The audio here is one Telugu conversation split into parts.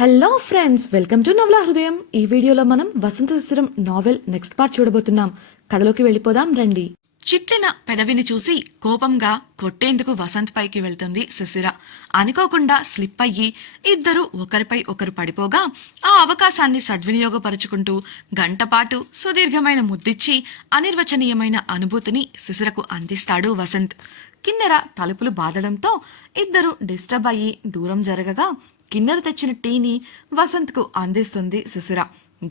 హలో ఫ్రెండ్స్, వెల్కమ్ టు నవలా హృదయం. ఈ వీడియోలో మనం వసంత శిశిరం నావెల్ నెక్స్ట్ పార్ట్ చూడబోతున్నాం. కథలోకి వెళ్ళిపోదాం రండి. చిట్లిన పెదవిని చూసి కోపంగా కొట్టేందుకు వసంత్ పైకి వెళ్తుంది శిశిర. అనుకోకుండా స్లిప్ అయ్యి ఇద్దరు ఒకరిపై ఒకరు పడిపోగా ఆ అవకాశాన్ని సద్వినియోగపరుచుకుంటూ గంటపాటు సుదీర్ఘమైన ముద్దిచ్చి అనిర్వచనీయమైన అనుభూతిని శిశిరకు అందిస్తాడు వసంత్. కిన్నెర తలుపులు బాదడంతో ఇద్దరు డిస్టర్బ్ అయ్యి దూరం జరగగా కిన్నెర తెచ్చిన టీని వసంత్కు అందిస్తుంది శిశిర.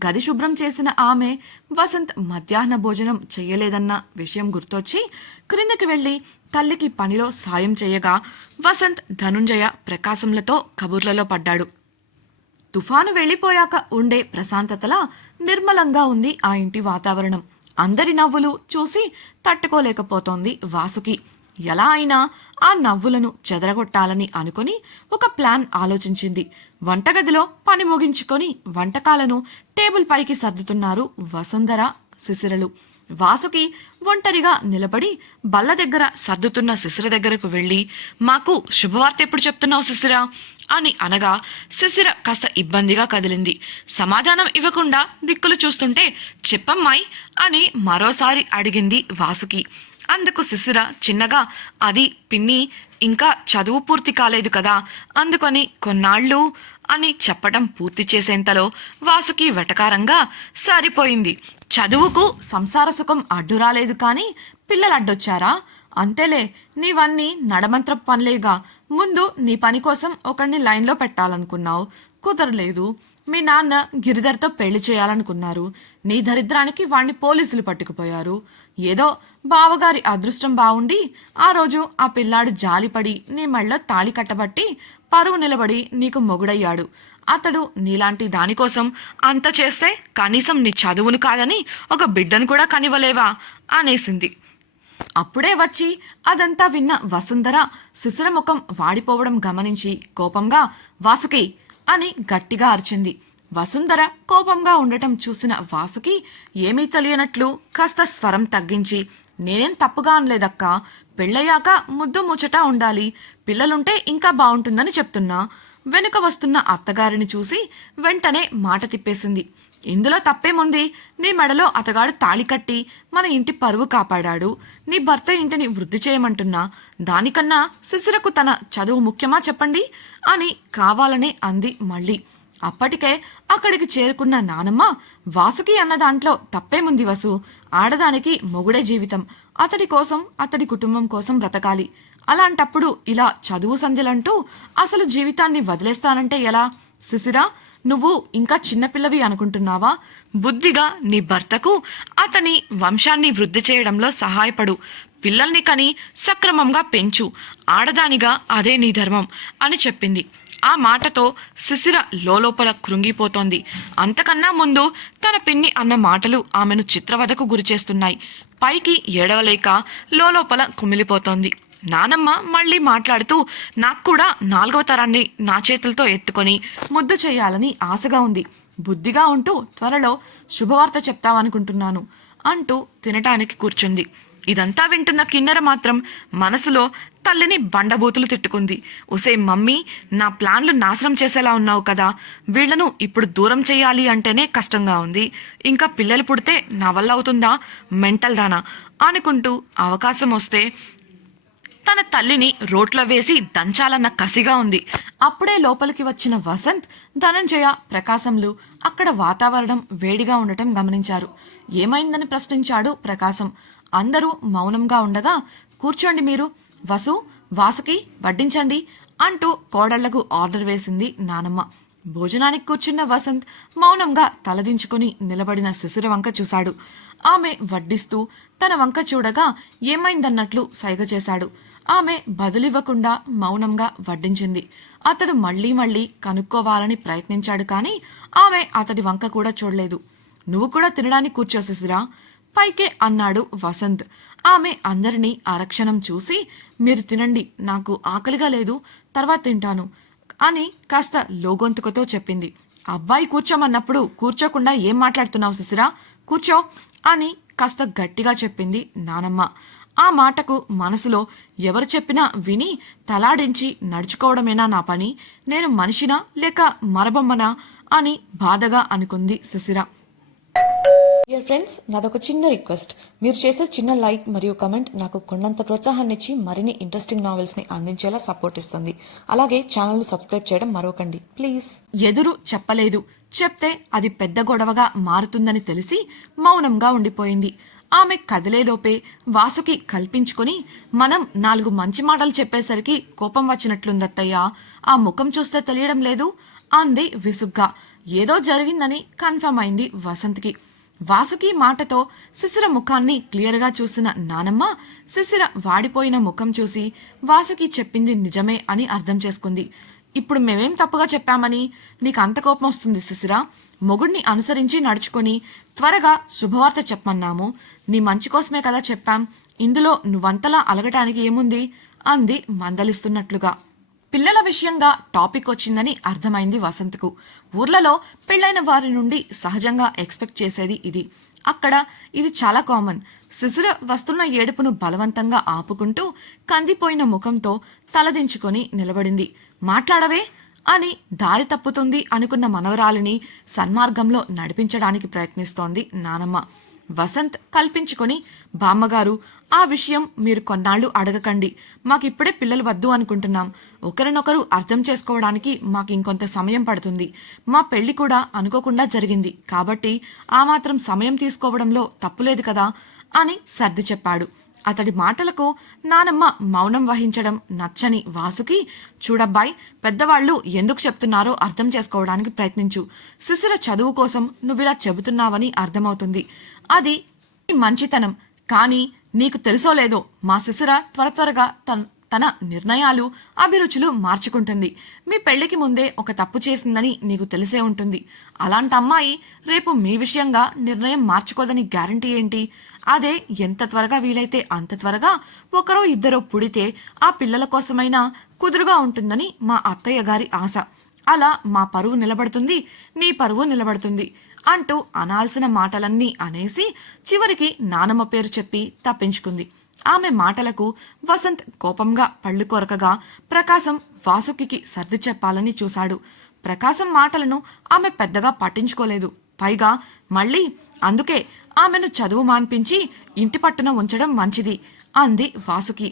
గది శుభ్రం చేసిన ఆమె వసంత్ మధ్యాహ్న భోజనం చెయ్యలేదన్న విషయం గుర్తొచ్చి క్రిందకి వెళ్లి తల్లికి పనిలో సాయం చేయగా వసంత్ ధనుంజయ ప్రకాశంలతో కబుర్లలో పడ్డాడు. తుఫాను వెళ్లిపోయాక ఉండే ప్రశాంతతలా నిర్మలంగా ఉంది ఆ ఇంటి వాతావరణం. అందరి నవ్వులు చూసి తట్టుకోలేకపోతోంది వాసుకి. ఎలా అయినా ఆ నవ్వులను చెదరగొట్టాలని అనుకుని ఒక ప్లాన్ ఆలోచించింది. వంటగదిలో పని ముగించుకొని వంటకాలను టేబుల్ పైకి సర్దుతున్నారు వసుంధర శిశిరలు. వాసుకి ఒంటరిగా నిలబడి బల్ల దగ్గర సర్దుతున్న శిశిర దగ్గరకు వెళ్ళి, మాకు శుభవార్త ఎప్పుడు చెప్తున్నావు శిశిర అని అనగా శిశిర కాస్త ఇబ్బందిగా కదిలింది. సమాధానం ఇవ్వకుండా దిక్కులు చూస్తుంటే చెప్పమ్మాయి అని మరోసారి అడిగింది వాసుకి. అందుకు శిశిర చిన్నగా, అది పిన్ని ఇంకా చదువు పూర్తి కాలేదు కదా, అందుకని కొన్నాళ్ళు అని చెప్పటం పూర్తి చేసేంతలో వాసుకి వెటకారంగా, సరిపోయింది, చదువుకు సంసార సుఖం అడ్డు రాలేదు కానీ పిల్లలు అడ్డొచ్చారా? అంతేలే, నీవన్నీ నడమంత్ర పనులేగా. ముందు నీ పని కోసం ఒకరిని లైన్లో పెట్టాలనుకున్నావు, కుదరలేదు. మీ నాన్న గిరిధర్తో పెళ్లి చేయాలనుకున్నారు. నీ దరిద్రానికి వాణ్ణి పోలీసులు పట్టుకుపోయారు. ఏదో బావగారి అదృష్టం బావుండి ఆ రోజు ఆ పిల్లాడు జాలిపడి నీ మెళ్ళో తాళి కట్టబట్టి పరువు నిలబడి నీకు మొగుడయ్యాడు. అతడు నీలాంటి దానికోసం అంత చేస్తే కనీసం నీ చదువును కాదని ఒక బిడ్డను కూడా కనివ్వలేవా అనేసింది. అప్పుడే వచ్చి అదంతా విన్న వసుంధర శిశిర ముఖం వాడిపోవడం గమనించి కోపంగా, వాసుకి అని గట్టిగా అరిచింది. వసుంధర కోపంగా ఉండటం చూసిన వాసుకి ఏమీ తెలియనట్లు కాస్త స్వరం తగ్గించి, నేనేం తప్పుగా అనలేదక్కా, పెళ్ళయ్యాక ముద్దు ముచ్చట ఉండాలి, పిల్లలుంటే ఇంకా బాగుంటుందని చెప్తున్నా. వెనుక వస్తున్న అత్తగారిని చూసి వెంటనే మాట తిప్పేసింది. ఇందులో తప్పేముంది? నీ మెడలో అతగాడు తాళి కట్టి మన ఇంటి పరువు కాపాడాడు. నీ భర్త ఇంటిని వృద్ధి చేయమంటున్నా. దానికన్నా శిశిరకు తన చదువు ముఖ్యమా చెప్పండి అని కావాలనే అంది మళ్ళీ. అప్పటికే అక్కడికి చేరుకున్న నానమ్మ, వాసుకి అన్న దాంట్లో తప్పేముంది వసు, ఆడదానికి మొగుడే జీవితం, అతడి కోసం అతడి కుటుంబం కోసం బ్రతకాలి. అలాంటప్పుడు ఇలా చదువు సంధ్యలంటూ అసలు జీవితాన్ని వదిలేస్తానంటే ఎలా? శిశిరా, నువ్వు ఇంకా చిన్నపిల్లవి అనుకుంటున్నావా? బుద్ధిగా నీ భర్తకు అతని వంశాన్ని వృద్ధి చేయడంలో సహాయపడు, పిల్లల్ని కని సక్రమంగా పెంచు, ఆడదానిగా అదే నీ ధర్మం అని చెప్పింది. ఆ మాటతో శిశిర లోపల కృంగిపోతోంది. అంతకన్నా ముందు తన పిన్ని అన్న మాటలు ఆమెను చిత్రవధకు గురిచేస్తున్నాయి. పైకి ఏడవలేక లోపల కుమిలిపోతోంది. నానమ్మ మళ్ళీ మాట్లాడుతూ, నాకు కూడా 4వ తరాన్ని నా చేతులతో ఎత్తుకొని ముద్దు చేయాలని ఆశగా ఉంది. బుద్ధిగా ఉంటూ త్వరలో శుభవార్త చెప్తావనుకుంటున్నాను అంటూ తినటానికి కూర్చుంది. ఇదంతా వింటున్న కిన్నెర మాత్రం మనసులో తల్లిని బండబూతులు తిట్టుకుంది. ఉసే మమ్మీ, నా ప్లాన్లు నాశనం చేసేలా ఉన్నావు కదా, వీళ్లను ఇప్పుడు దూరం చేయాలి అంటేనే కష్టంగా ఉంది, ఇంకా పిల్లలు పుడితే నా వల్ల అవుతుందా, మెంటల్ దానా అనుకుంటూ అవకాశం వస్తే తన తల్లిని రోట్లో వేసి దంచాలన్న కసిగా ఉంది. అప్పుడే లోపలికి వచ్చిన వసంత్, ధనంజయ, ప్రకాశంలు అక్కడ వాతావరణం వేడిగా ఉండటం గమనించారు. ఏమైందని ప్రశ్నించాడు ప్రకాశం. అందరూ మౌనంగా ఉండగా, కూర్చోండి మీరు, వాసుకి వడ్డించండి అంటూ కోడళ్లకు ఆర్డర్ వేసింది నానమ్మ. భోజనానికి కూర్చున్న వసంత్ మౌనంగా తలదించుకుని నిలబడిన శిశిర వంక చూశాడు. ఆమె వడ్డిస్తూ తన వంక చూడగా ఏమైందన్నట్లు సైగ చేశాడు. ఆమె బదులివ్వకుండా మౌనంగా వడ్డించింది. అతడు మళ్లీ మళ్లీ కనుక్కోవాలని ప్రయత్నించాడు కానీ ఆమె అతడి వంక కూడా చూడలేదు. నువ్వు కూడా తినడానికి కూర్చో శిశిరా పైకే అన్నాడు వసంత్. ఆమె అందరినీ ఆరక్షణం చూసి, మీరు తినండి, నాకు ఆకలిగా లేదు, తర్వాత తింటాను అని కాస్త లోగొంతుకతో చెప్పింది. అబ్బాయి కూర్చోమన్నప్పుడు కూర్చోకుండా ఏం మాట్లాడుతున్నావు శిశిరా, కూర్చో అని కాస్త గట్టిగా చెప్పింది నానమ్మ. ఆ మాటకు మనసులో ఎవరు చెప్పినా విని తలాడించి నడుచుకోవడమేనా నా పని? నేను మనిషినా లేక మరబొమ్మనా అని బాధగా అనుకుంది శిశిర. డియర్ ఫ్రెండ్స్, నాదొక చిన్న రిక్వెస్ట్. మీరు చేసే చిన్న లైక్ మరియు కమెంట్ నాకు కొండంత ప్రోత్సాహాన్ని ఇచ్చి మరిన్ని ఇంట్రెస్టింగ్ నావెల్స్ ని అందించేలా సపోర్ట్ ఇస్తుంది. అలాగే ఛానల్ సబ్స్క్రైబ్ చేయడం మరవకండి ప్లీజ్. ఎదురు చెప్పలేదు. చెప్తే అది పెద్ద గొడవగా మారుతుందని తెలిసి మౌనంగా ఉండిపోయింది. ఆమె కదిలేలోపే వాసుకి కల్పించుకొని, మనం 4 మంచి మాటలు చెప్పేసరికి కోపం వచ్చినట్లుందత్తయ్యా, ఆ ముఖం చూస్తే తెలియడం లేదు అంది విసుగ్గా. ఏదో జరిగిందని కన్ఫర్మ్ అయింది వసంత్కి. వాసుకి మాటతో శిశిర ముఖాన్ని క్లియర్గా చూసిన నానమ్మ శిశిర వాడిపోయిన ముఖం చూసి వాసుకి చెప్పింది నిజమే అని అర్థం చేసుకుంది. ఇప్పుడు మేమేం తప్పుగా చెప్పామని నీకు అంత కోపం వస్తుంది శిశిర? మొగుడిని అనుసరించి నడుచుకొని త్వరగా శుభవార్త చెప్పమన్నాము. నీ మంచి కోసమే కదా చెప్పాం. ఇందులో నువ్వంతలా అలగటానికి ఏముంది అంది మందలిస్తున్నట్లుగా. పిల్లల విషయంగా టాపిక్ వచ్చిందని అర్థమైంది వసంత్కు. ఊర్లలో పెళ్లైన వారి నుండి సహజంగా ఎక్స్పెక్ట్ చేసేది ఇది. అక్కడ ఇది చాలా కామన్. శిశిర వస్తున్న ఏడుపును బలవంతంగా ఆపుకుంటూ కందిపోయిన ముఖంతో తలదించుకొని నిలబడింది. మాట్లాడవే అని దారి తప్పుతుంది అనుకున్న మనవరాలిని సన్మార్గంలో నడిపించడానికి ప్రయత్నిస్తోంది నానమ్మ. వసంత్ కల్పించుకొని, బామ్మగారు, ఆ విషయం మీరు కొన్నాళ్ళు అడగకండి. మాకిప్పుడే పిల్లలు వద్దు అనుకుంటున్నాం. ఒకరినొకరు అర్థం చేసుకోవడానికి మాకు ఇంకొంత సమయం పడుతుంది. మా పెళ్లి కూడా అనుకోకుండా జరిగింది కాబట్టి ఆ మాత్రం సమయం తీసుకోవడంలో తప్పులేదు కదా అని సర్ది చెప్పాడు. అతడి మాటలకు నానమ్మ మౌనం వహించడం నచ్చని వాసుకి, చూడబ్బాయ్, పెద్దవాళ్లు ఎందుకు చెప్తున్నారో అర్థం చేసుకోవడానికి ప్రయత్నించు. శిశిర చదువు కోసం నువ్విలా చెబుతున్నావని అర్థమవుతుంది. అది మంచితనం. కానీ నీకు తెలుసో లేదో, మా శిశిర త్వరగా తన నిర్ణయాలు, అభిరుచులు మార్చుకుంటుంది. మీ పెళ్లికి ముందే ఒక తప్పు చేసిందని నీకు తెలిసే ఉంటుంది. అలాంటి అమ్మాయి రేపు మీ విషయంగా నిర్ణయం మార్చుకోదని గ్యారంటీ ఏంటి? అదే ఎంత త్వరగా వీలైతే అంత త్వరగా ఒకరో ఇద్దరో పుడితే ఆ పిల్లల కోసమైనా కుదురుగా ఉంటుందని మా అత్తయ్య గారి ఆశ. అలా మా పరువు నిలబడుతుంది, నీ పరువు నిలబడుతుంది అంటూ అనాల్సిన మాటలన్నీ అనేసి చివరికి నానమ్మ పేరు చెప్పి తప్పించుకుంది. ఆమె మాటలకు వసంత్ కోపంగా పళ్ళు కొరకగా ప్రకాశం వాసుకి సర్ది చెప్పాలని చూశాడు. ప్రకాశం మాటలను ఆమె పెద్దగా పట్టించుకోలేదు. పైగా మళ్ళీ అందుకే ఆమెను చదువు మాన్పించి ఇంటి పట్టున ఉంచడం మంచిది అంది వాసుకి.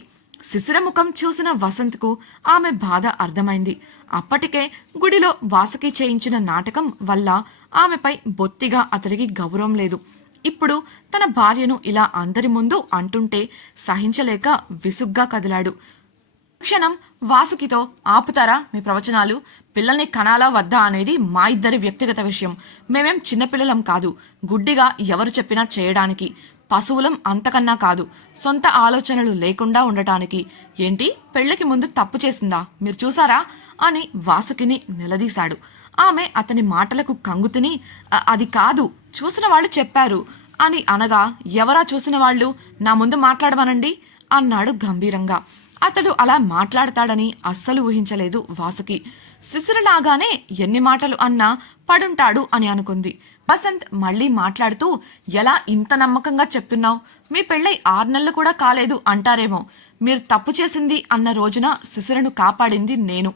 శిశిర ముఖం చూసిన వసంత్కు ఆమె బాధ అర్థమైంది. అప్పటికే గుడిలో వాసుకి చేయించిన నాటకం వల్ల ఆమెపై బొత్తిగా అతడికి గౌరవం లేదు. ఇప్పుడు తన భార్యను ఇలా అందరి ముందు అంటుంటే సహించలేక విసుగ్గా కదిలాడు. క్షణం వాసుకితో, ఆపుతారా మీ ప్రవచనాలు? పిల్లల్ని కనాలా వద్దా అనేది మా ఇద్దరి వ్యక్తిగత విషయం. మేమేం చిన్నపిల్లలం కాదు, గుడ్డిగా ఎవరు చెప్పినా చేయడానికి. పశువులం అంతకన్నా కాదు, సొంత ఆలోచనలు లేకుండా ఉండటానికి. ఏంటి, పెళ్లికి ముందు తప్పు చేసిందా? మీరు చూసారా అని వాసుకిని నిలదీశాడు. ఆమె అతని మాటలకు కంగుతిని, అది కాదు, చూసిన వాళ్ళు చెప్పారు అని అనగా, ఎవరా చూసిన వాళ్ళు? నా ముందు మాట్లాడమనండి అన్నాడు గంభీరంగా. అతడు అలా మాట్లాడతాడని అస్సలు ఊహించలేదు వాసుకి. శిశిరలాగానే ఎన్ని మాటలు అన్నా పడుంటాడు అని అనుకుంది. వసంత్ మళ్ళీ మాట్లాడుతూ, ఎలా ఇంత నమ్మకంగా చెప్తున్నావు? మీ పెళ్ళై 6 నెలలు కూడా కాలేదు అంటారేమో. మీరు తప్పు చేసింది అన్న రోజున శిశిరను కాపాడింది నేను.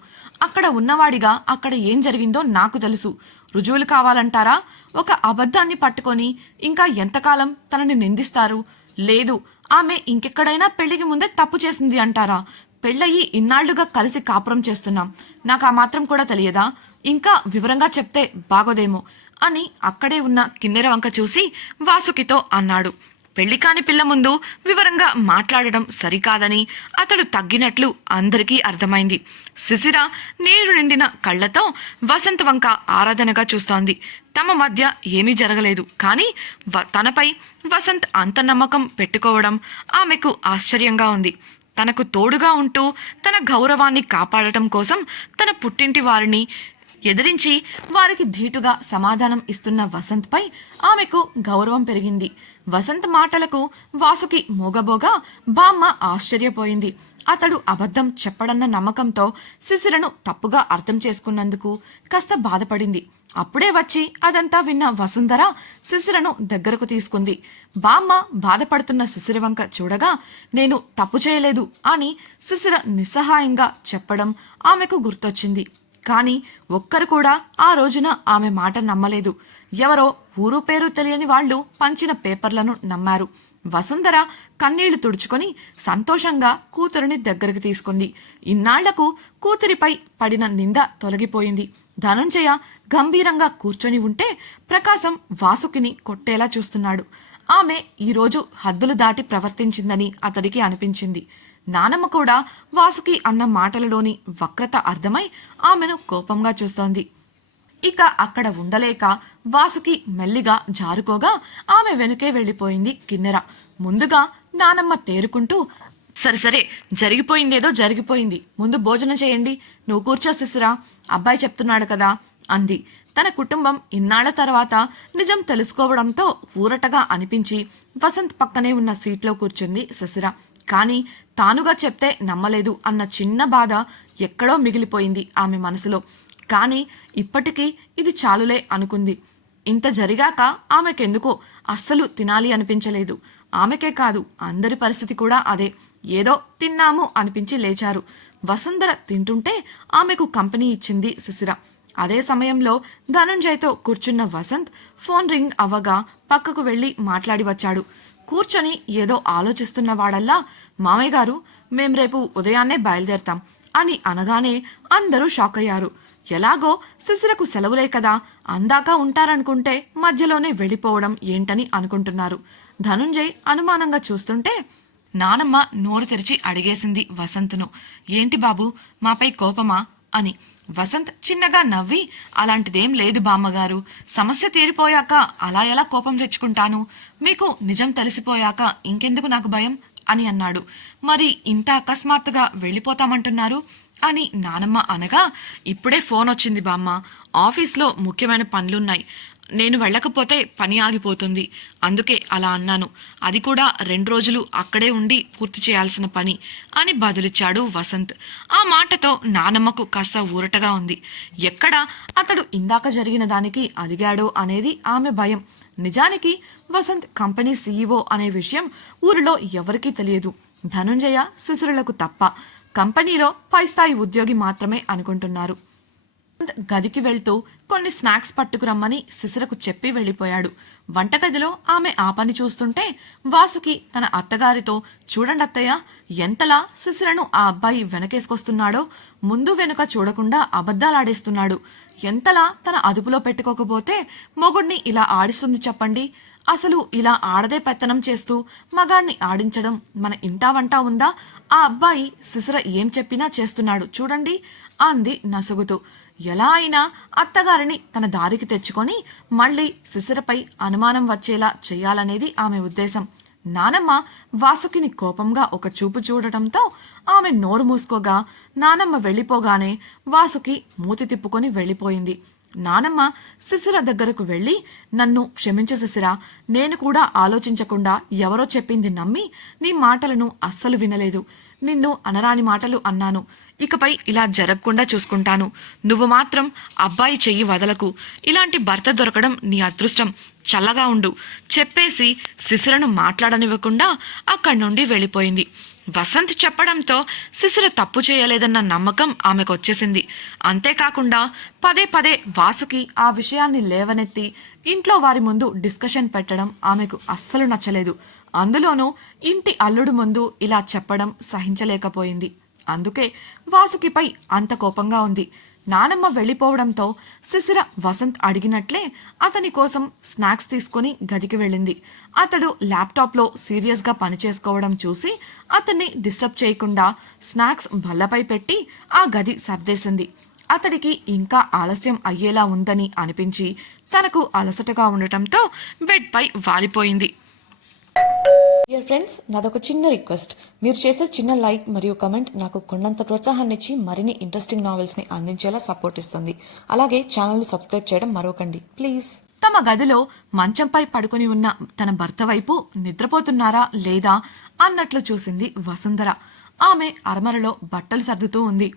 అక్కడ ఉన్నవాడిగా అక్కడ ఏం జరిగిందో నాకు తెలుసు. రుజువులు కావాలంటారా? ఒక అబద్ధాన్ని పట్టుకొని ఇంకా ఎంతకాలం తనని నిందిస్తారు? లేదు, ఆమె ఇంకెక్కడైనా పెళ్లికి ముందే తప్పు చేసింది అంటారా? పెళ్ళయి ఇన్నాళ్లుగా కలిసి కాపురం చేస్తున్నాం. నాకు ఆ మాత్రం కూడా తెలియదా? ఇంకా వివరంగా చెప్తే బాగోదేమో అని అక్కడే ఉన్న కిన్నెర వంక చూసి వాసుకితో అన్నాడు. పెళ్లి కాని పిల్ల ముందు వివరంగా మాట్లాడడం సరికాదని అతడు తగ్గినట్లు అందరికీ అర్థమైంది. శిశిర నీరు నిండిన కళ్లతో వసంత్ వంక ఆరాధనగా చూస్తోంది. తమ మధ్య ఏమీ జరగలేదు, కానీ తనపై వసంత్ అంత నమ్మకం పెట్టుకోవడం ఆమెకు ఆశ్చర్యంగా ఉంది. తనకు తోడుగా ఉంటూ తన గౌరవాన్ని కాపాడటం కోసం తన పుట్టింటి వారిని ఎదిరించి వారికి ధీటుగా సమాధానం ఇస్తున్న వసంత్పై ఆమెకు గౌరవం పెరిగింది. వసంత్ మాటలకు వాసుకి మూగబోగా బామ్మ ఆశ్చర్యపోయింది. అతడు అబద్ధం చెప్పడన్న నమ్మకంతో శిశిరను తప్పుగా అర్థం చేసుకున్నందుకు కాస్త బాధపడింది. అప్పుడే వచ్చి అదంతా విన్న వసుంధర శిశిరను దగ్గరకు తీసుకుంది. బామ్మ బాధపడుతున్న శిశిర వంక చూడగా నేను తప్పు చేయలేదు అని శిశిర నిస్సహాయంగా చెప్పడం ఆమెకు గుర్తొచ్చింది. కాని ఒక్కరు కూడా ఆ రోజున ఆమె మాట నమ్మలేదు. ఎవరో ఊరు పేరు తెలియని వాళ్లు పంచిన పేపర్లను నమ్మారు. వసుంధర కన్నీళ్లు తుడుచుకొని సంతోషంగా కూతురిని దగ్గరకు తీసుకుంది. ఇన్నాళ్లకు కూతురిపై పడిన నింద తొలగిపోయింది. ధనుంజయ గంభీరంగా కూర్చొని ఉంటే ప్రకాశం వాసుకిని కొట్టేలా చూస్తున్నాడు. ఆమె ఈరోజు హద్దులు దాటి ప్రవర్తించిందని అతడికి అనిపించింది. నానమ్మ కూడా వాసుకి అన్న మాటలలోని వక్రత అర్థమై ఆమెను కోపంగా చూస్తోంది. ఇక అక్కడ ఉండలేక వాసుకి మెల్లిగా జారుకోగా ఆమె వెనుకే వెళ్లిపోయింది కిన్నెర. ముందుగా నానమ్మ తేరుకుంటూ సరే జరిగిపోయిందేదో జరిగిపోయింది, ముందు భోజనం చేయండి, నువ్వు కూర్చో శిశిరా, అబ్బాయి చెప్తున్నాడు కదా అంది. తన కుటుంబం ఇన్నాళ్ల తర్వాత నిజం తెలుసుకోవడంతో ఊరటగా అనిపించి వసంత్ పక్కనే ఉన్న సీట్లో కూర్చుంది శిశిర. కాని తానుగా చెప్తే నమ్మలేదు అన్న చిన్న బాధ ఎక్కడో మిగిలిపోయింది ఆమె మనసులో. కాని ఇప్పటికీ ఇది చాలులే అనుకుంది. ఇంత జరిగాక ఆమెకెందుకో అస్సలు తినాలి అనిపించలేదు. ఆమెకే కాదు, అందరి పరిస్థితి కూడా అదే. ఏదో తిన్నాము అనిపించి లేచారు. వసుంధర తింటుంటే ఆమెకు కంపెనీ ఇచ్చింది శిశిర. అదే సమయంలో ధనుంజయ్తో కూర్చున్న వసంత్ ఫోన్ రింగ్ అవ్వగా పక్కకు వెళ్లి మాట్లాడి వచ్చాడు. కూర్చొని ఏదో ఆలోచిస్తున్నవాడల్లా మామయ్య గారు, మేం రేపు ఉదయాన్నే బయలుదేరతాం అని అనగానే అందరూ షాక్ అయ్యారు. ఎలాగో శిశిరకు సెలవులే కదా, అందాక ఉంటారనుకుంటే మధ్యలోనే వెళ్ళిపోవడం ఏంటని అనుకుంటున్నారు. ధనుంజయ్ అనుమానంగా చూస్తుంటే నానమ్మ నోరు తెరిచి అడిగేసింది వసంత్ను. ఏంటి బాబు, మాపై కోపమా అని. వసంత్ చిన్నగా నవ్వి అలాంటిదేం లేదు బామ్మగారు, సమస్య తీరిపోయాక అలా ఎలా కోపం తెచ్చుకుంటాను, మీకు నిజం తెలిసిపోయాక ఇంకెందుకు నాకు భయం అని అన్నాడు. మరి ఇంత అకస్మాత్తుగా వెళ్ళిపోతామంటున్నారు అని నానమ్మ అనగా, ఇప్పుడే ఫోన్ వచ్చింది బామ్మ, ఆఫీస్లో ముఖ్యమైన పనులున్నాయి, నేను వెళ్ళకపోతే పని ఆగిపోతుంది, అందుకే అలా అన్నాను, అది కూడా 2 రోజులు అక్కడే ఉండి పూర్తి చేయాల్సిన పని అని బదులిచ్చాడు వసంత్. ఆ మాటతో నానమ్మకు కాస్త ఊరటగా ఉంది. ఎక్కడ అతడు ఇందాక జరిగిన దానికి అలిగాడో అనేది ఆమె భయం. నిజానికి వసంత్ కంపెనీ సీఈఓ అనే విషయం ఊరిలో ఎవరికీ తెలియదు, ధనుంజయ శిశిరులకు తప్ప. కంపెనీలో పై స్థాయి ఉద్యోగి మాత్రమే అనుకుంటున్నారు. గదికి వెళ్తూ కొన్ని స్నాక్స్ పట్టుకురమ్మని శిశిరకు చెప్పి వెళ్ళిపోయాడు. వంటగదిలో ఆమె ఆ పని చూస్తుంటే వాసుకి తన అత్తగారితో, చూడండి అత్తయ్య, ఎంతలా శిశిరను ఆ అబ్బాయి వెనకేసుకొస్తున్నాడో, ముందు వెనుక చూడకుండా అబద్ధాలాడేస్తున్నాడు, ఎంతలా తన అదుపులో పెట్టుకోకపోతే మొగుడిని ఇలా ఆడిస్తుంది చెప్పండి, అసలు ఇలా ఆడదే పెత్తనం చేస్తూ మగాణ్ణి ఆడించడం మన ఇంటా వంటా ఉందా, ఆ అబ్బాయి శిశిర ఏం చెప్పినా చేస్తున్నాడు చూడండి అంది నసుగుతూ. ఎలా అయినా అత్తగారిని తన దారికి తెచ్చుకొని మళ్లీ శిశిరపై అనుమానం వచ్చేలా చెయ్యాలనేది ఆమె ఉద్దేశం. నానమ్మ వాసుకిని కోపంగా ఒక చూపు చూడటంతో ఆమె నోరు మూసుకోగా నానమ్మ వెళ్ళిపోగానే వాసుకి మూతి తిప్పుకొని వెళ్ళిపోయింది. నానమ్మ శిశిర దగ్గరకు వెళ్ళి, నన్ను క్షమించు శిశిర, నేను కూడా ఆలోచించకుండా ఎవరో చెప్పింది నమ్మి నీ మాటలను అస్సలు వినలేదు, నిన్ను అనరాని మాటలు అన్నాను, ఇకపై ఇలా జరగకుండా చూసుకుంటాను, నువ్వు మాత్రం అబ్బాయి చెయ్యి వదలకు, ఇలాంటి భర్త దొరకడం నీ అదృష్టం, చల్లగా ఉండు చెప్పేసి శిశిరను మాట్లాడనివ్వకుండా అక్కడి నుండి వెళ్ళిపోయింది. వసంత్ చెప్పడంతో శిశిర తప్పు చేయలేదన్న నమ్మకం ఆమెకొచ్చేసింది. అంతేకాకుండా పదే పదే వాసుకి ఆ విషయాన్ని లేవనెత్తి ఇంట్లో వారి ముందు డిస్కషన్ పెట్టడం ఆమెకు అస్సలు నచ్చలేదు. అందులోనూ ఇంటి అల్లుడు ముందు ఇలా చెప్పడం సహించలేకపోయింది. అందుకే వాసుకిపై అంత కోపంగా ఉంది. నానమ్మ వెళ్ళిపోవడంతో శిశిర వసంత్ అడిగినట్లే అతని కోసం స్నాక్స్ తీసుకుని గదికి వెళ్ళింది. అతడు ల్యాప్టాప్లో సీరియస్గా పనిచేసుకోవడం చూసి అతన్ని డిస్టర్బ్ చేయకుండా స్నాక్స్ బల్లపై పెట్టి ఆ గది సర్దేసింది. అతడికి ఇంకా ఆలస్యం అయ్యేలా ఉందని అనిపించి తనకు అలసటగా ఉండటంతో బెడ్పై వాలిపోయింది. డియర్ ఫ్రెండ్స్, నాదొక చిన్న రిక్వెస్ట్. మీరు చేసే చిన్న లైక్ మరియు కమెంట్ నాకు కొండంత ప్రోత్సాహాన్ని ఇచ్చి మరిన్ని ఇంట్రెస్టింగ్ నావెల్స్ని అందించేలా సపోర్ట్ ఇస్తుంది. అలాగే ఛానల్ని సబ్స్క్రైబ్ చేయడం మరవకండి ప్లీజ్. తమ గదిలో మంచంపై పడుకొని ఉన్న తన భర్త వైపు నిద్రపోతున్నారా లేదా అన్నట్లు చూసింది వసుంధర. ఆమె అరమరలో బట్టలు సర్దుతూ ఉంది.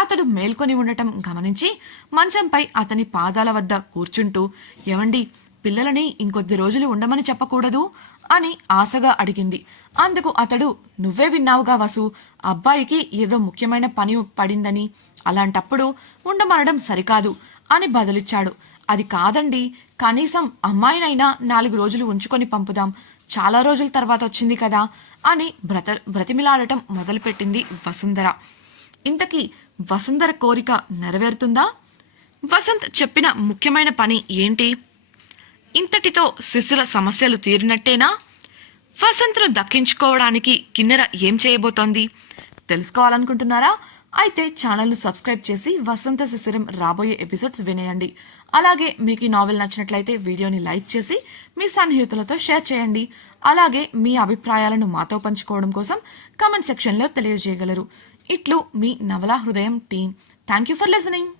అతడు మేల్కొని ఉండటం గమనించి మంచంపై అతని పాదాల వద్ద కూర్చుంటూ, ఏవండి, పిల్లలని ఇంకొద్ది రోజులు ఉండమని చెప్పకూడదు అని ఆశగా అడిగింది. అందుకు అతడు, నువ్వే విన్నావుగా వసు, అబ్బాయికి ఏదో ముఖ్యమైన పని పడిందని, అలాంటప్పుడు ఉండమనడం సరికాదు అని బదులిచ్చాడు. అది కాదండి, కనీసం అమ్మాయినైనా 4 రోజులు ఉంచుకొని పంపుదాం, చాలా రోజుల తర్వాత వచ్చింది కదా అని బ్రతిమిలాడటం మొదలుపెట్టింది వసుంధర. ఇంతకీ వసుంధర కోరిక నెరవేరుతుందా? వసంత్ చెప్పిన ముఖ్యమైన పని ఏంటి? ఇంతటితో శిశిర సమస్యలు తీరినట్టేనా? వసంత్ను దక్కించుకోవడానికి కిన్నెర ఏం చేయబోతోంది? తెలుసుకోవాలనుకుంటున్నారా? అయితే ఛానల్ను సబ్స్క్రైబ్ చేసి వసంత శిశిరం రాబోయే ఎపిసోడ్స్ వినేయండి. అలాగే మీకు ఈ నావెల్ నచ్చినట్లయితే వీడియోని లైక్ చేసి మీ సన్నిహితులతో షేర్ చేయండి. అలాగే మీ అభిప్రాయాలను మాతో పంచుకోవడం కోసం కామెంట్ సెక్షన్లో తెలియజేయగలరు. ఇట్లు మీ నవలా హృదయం team. Thank you for listening.